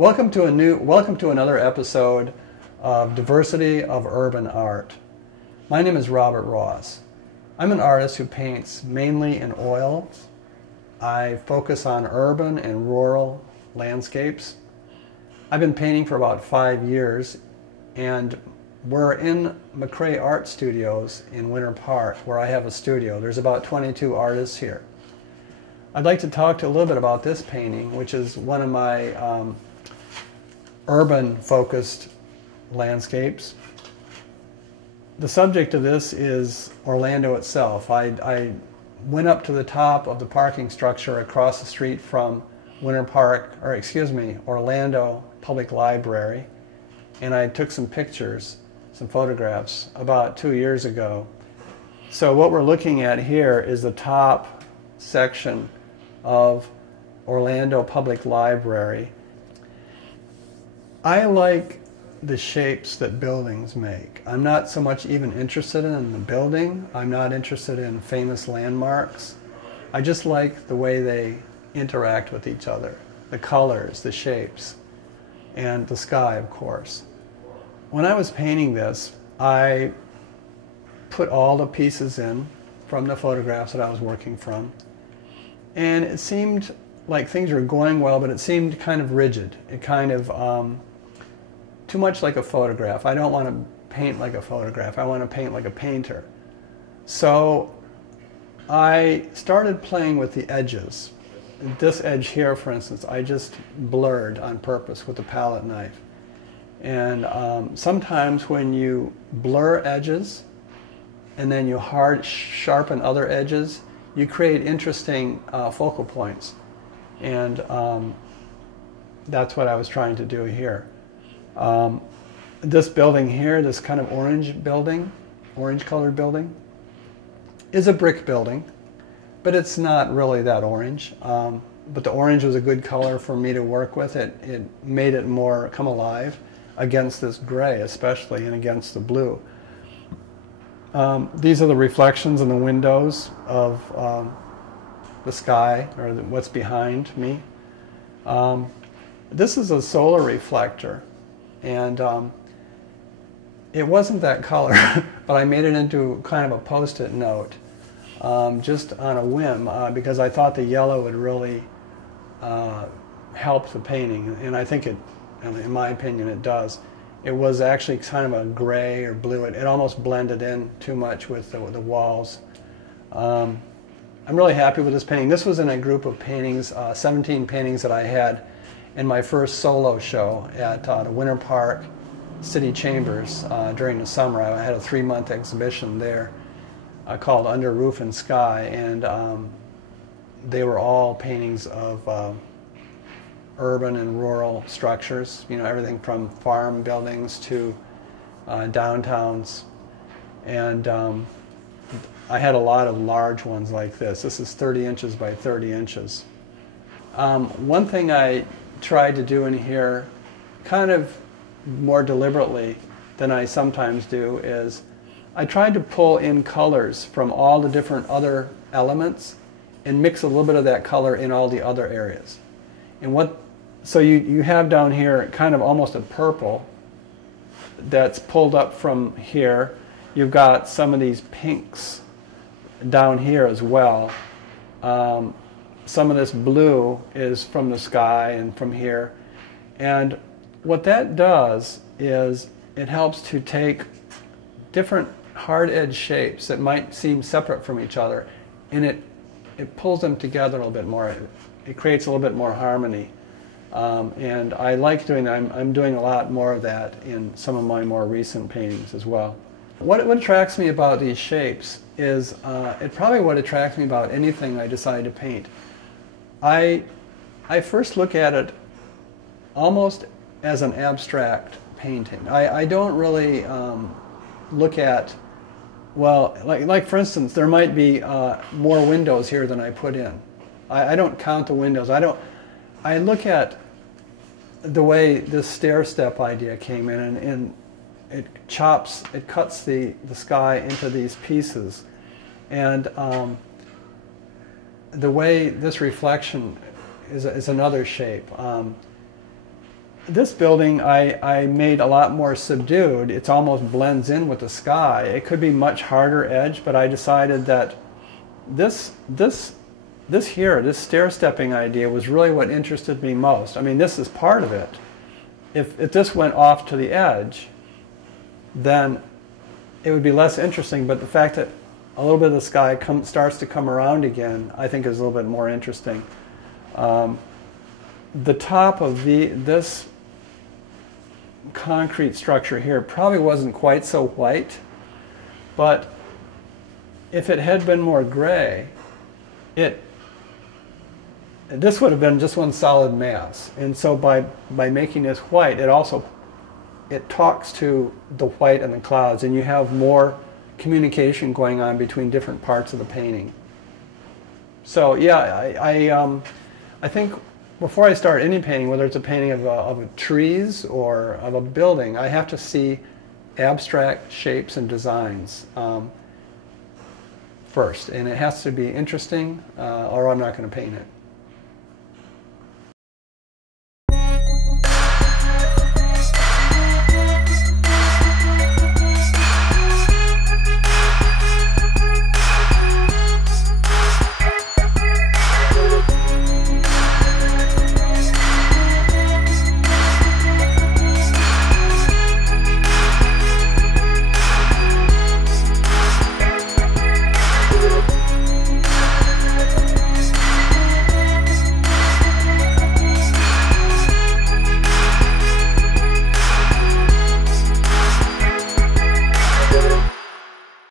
Welcome to another episode of Diversity of Urban Art. My name is Robert Ross. I'm an artist who paints mainly in oils. I focus on urban and rural landscapes. I've been painting for about 5 years, and we're in McCrae Art Studios in Winter Park, where I have a studio. There's about 22 artists here. I'd like to talk a little bit about this painting, which is one of my urban-focused landscapes. The subject of this is Orlando itself. I went up to the top of the parking structure across the street from Orlando Public Library, and I took some pictures, some photographs about 2 years ago. So what we're looking at here is the top section of Orlando Public Library. I like the shapes that buildings make. I'm not so much even interested in the building. I'm not interested in famous landmarks. I just like the way they interact with each other. The colors, the shapes, and the sky, of course. When I was painting this, I put all the pieces in from the photographs that I was working from. And it seemed like things were going well, but it seemed kind of rigid. It kind of too much like a photograph. I don't want to paint like a photograph. I want to paint like a painter. So I started playing with the edges. This edge here, for instance, I just blurred on purpose with a palette knife. And sometimes when you blur edges and then you sharpen other edges, you create interesting focal points. And that's what I was trying to do here. This building here, this kind of orange colored building, is a brick building, but it's not really that orange. But the orange was a good color for me to work with. It made it more come alive against this gray especially, and against the blue. These are the reflections in the windows of the sky, or what's behind me. This is a solar reflector. And it wasn't that color, but I made it into kind of a post-it note, just on a whim, because I thought the yellow would really help the painting, and I think in my opinion, it does. It was actually kind of a gray or blue. It almost blended in too much with the walls. I'm really happy with this painting. This was in a group of paintings, 17 paintings that I had in my first solo show at the Winter Park City Chambers during the summer. I had a 3-month exhibition there called Under Roof and Sky, and they were all paintings of urban and rural structures, everything from farm buildings to downtowns. And I had a lot of large ones like this. This is 30 inches by 30 inches. One thing I tried to do in here, kind of more deliberately than I sometimes do, is I tried to pull in colors from all the different other elements and mix a little bit of that color in all the other areas. And so you have down here kind of almost a purple that's pulled up from here. You've got some of these pinks down here as well. Some of this blue is from the sky and from here. And what that does is it helps to take different hard edge shapes that might seem separate from each other, and it pulls them together a little bit more. It creates a little bit more harmony. And I like doing that. I'm doing a lot more of that in some of my more recent paintings as well. What attracts me about these shapes is probably what attracts me about anything I decide to paint. I first look at it almost as an abstract painting. I don't really look at, well, like for instance, there might be more windows here than I put in. I don't count the windows. I look at the way this stair step idea came in, and it cuts the sky into these pieces. And the way this reflection is another shape. this building I made a lot more subdued. It almost blends in with the sky. It could be much harder edge, but I decided that this stair-stepping idea was really what interested me most. I mean, this is part of it. If this went off to the edge, then it would be less interesting, but the fact that a little bit of the sky starts to come around again, I think is a little bit more interesting. The top of this concrete structure here probably wasn't quite so white, but if it had been more gray, this would have been just one solid mass. And so by making this white, it talks to the white and the clouds, and you have more communication going on between different parts of the painting. So yeah, I think before I start any painting, whether it's a painting of trees or of a building, I have to see abstract shapes and designs first, and it has to be interesting, or I'm not going to paint it.